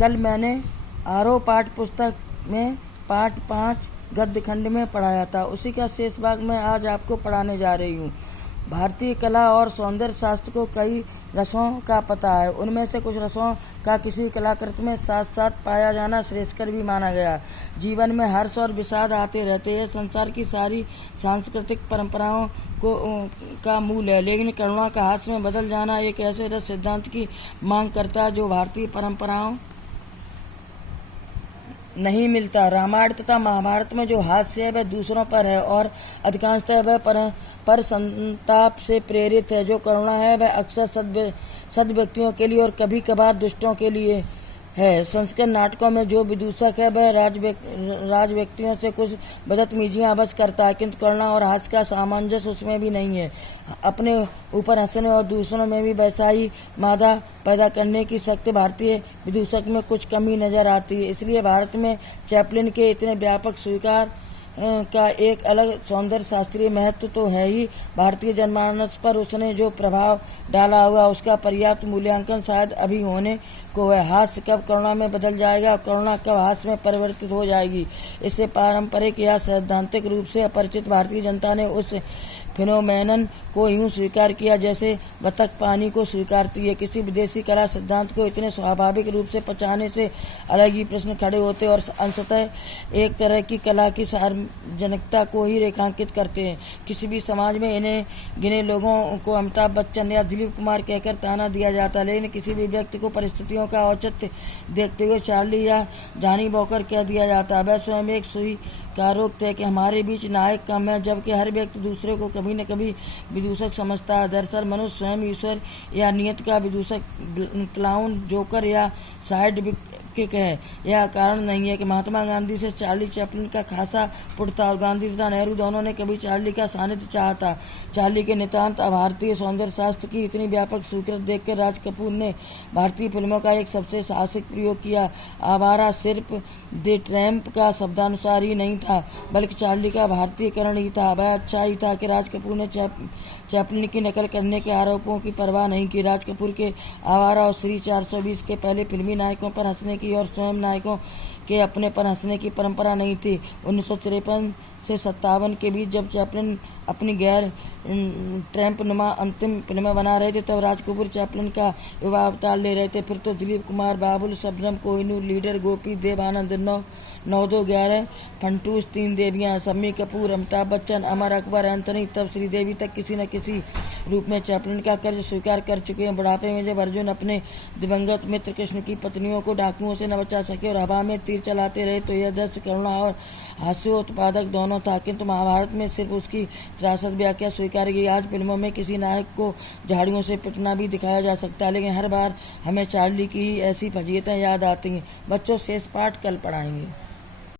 कल मैंने आरोह पाठ पुस्तक में पाठ 5 गद्य खंड में पढ़ाया था, उसी का शेष भाग मैं आज आपको पढ़ाने जा रही हूँ। भारतीय कला और सौंदर्य शास्त्र को कई रसों का पता है। उनमें से कुछ रसों का किसी कलाकृति में साथ साथ पाया जाना श्रेयस्कर भी माना गया। जीवन में हर्ष और विषाद आते रहते हैं। संसार की सारी सांस्कृतिक परंपराओं का मूल है, लेकिन करुणा का हास्य में बदल जाना एक ऐसे रस सिद्धांत की मांग करता है जो भारतीय परंपराओं नहीं मिलता। रामायण तथा महाभारत में जो हास्य है वह दूसरों पर है और अधिकांशतः वह पर संताप से प्रेरित है। जो करुणा है वह अक्सर सद व्यक्तियों के लिए और कभी कभार दुष्टों के लिए है। संस्कृत नाटकों में जो विदूषक है वह राज व्यक्तियों से कुछ बदतमीजियां बस करता है, किंतु करुणा और हास्य का सामंजस्य उसमें भी नहीं है। अपने ऊपर हंसने और दूसरों में भी वैसा ही मादा पैदा करने की शक्ति भारतीय विदूषक में कुछ कमी नजर आती है। इसलिए भारत में चैपलिन के इतने व्यापक स्वीकार का एक अलग सौंदर्य शास्त्रीय महत्व तो है ही। भारतीय जनमानस पर उसने जो प्रभाव डाला हुआ उसका पर्याप्त मूल्यांकन शायद अभी होने को है। हास्य कब करुणा में बदल जाएगा, करुणा कब हास्य में परिवर्तित हो जाएगी, इससे पारंपरिक या सैद्धांतिक रूप से अपरिचित भारतीय जनता ने उस फिनोमेनन को यूं स्वीकार किया जैसे बतख पानी को स्वीकारती है। किसी विदेशी कला सिद्धांत को इतने स्वाभाविक रूप से पचाने से अलग ही प्रश्न खड़े होते और अंशतः एक तरह की कला की सार्वजनिकता को ही रेखांकित करते हैं। किसी भी समाज में इन्हें गिने लोगों को अमिताभ बच्चन या दिलीप कुमार कहकर ताना दिया जाता है, लेकिन किसी भी व्यक्ति को परिस्थितियों का औचित्य देखते हुए चार्ली या जॉनी वॉकर कह दिया जाता है। वह स्वयं एक स्वीकारोक्त है कि हमारे बीच नायक कम है, जबकि हर व्यक्ति दूसरे को कभी न कभी विदूषक समझता है। दरअसल मनुष्य स्वयं ईश्वर या नियत का विदूषक, क्लाउन, जोकर या साइड किक है। यह कारण नहीं है कि महात्मा गांधी से चार्ली चैपलिन का खासा पुट था और गांधी तथा नेहरू दोनों ने कभी चार्ली का सानिध्य चाहा था। चार्ली के नितांत भारतीय सौंदर्य शास्त्र की इतनी व्यापक स्वीकृति देखकर राज कपूर ने भारतीय फिल्मों का एक सबसे साहसिक प्रयोग किया। आवारा सिर्फ द ट्रैम्प का शब्दानुसार ही नहीं था, बल्कि चार्ली का भारतीयकरण ही था। वह अच्छा ही था कि राज कपूर ने चैपलिन की नकल करने के आरोपों की परवाह नहीं की। राज कपूर के आवारा और श्री 420 के पहले फिल्मी नायकों पर हंसने की और स्वयं नायकों के अपने पर हंसने की परंपरा नहीं थी। 1953 से 57 के बीच जब चैपलिन अपनी गैर ट्रैम्प नुमा अंतिम फिल्में बना रहे थे, तब राज कपूर चैपलिन का युवा अवतार ले रहे थे। फिर तो दिलीप कुमार, बाबुल, शबनम, कोहिनूर, लीडर, गोपी, देव आनंद, 9-2-11, फंटूस, 3 देवियां, शम्मी कपूर, अमिताभ बच्चन, अमर अकबर, एंथनी, तब श्रीदेवी तक किसी न किसी रूप में चैपलिन का कर्ज स्वीकार कर चुके हैं। बुढ़ापे में जब अर्जुन अपने दिवंगत मित्र कृष्ण की पत्नियों को डाकुओं से न बचा सके और हवा में तीर चलाते रहे, तो यह दृश्य करुणा और हास्योत्पादक दोनों था, किंतु महाभारत में सिर्फ उसकी त्रासद व्याख्या स्वीकार की। आज फिल्मों में किसी नायक को झाड़ियों से पिटना भी दिखाया जा सकता है, लेकिन हर बार हमें चार्ली की ही ऐसी फजीयतें याद आती हैं। बच्चों, शेष पाठ कल पढ़ाएंगे।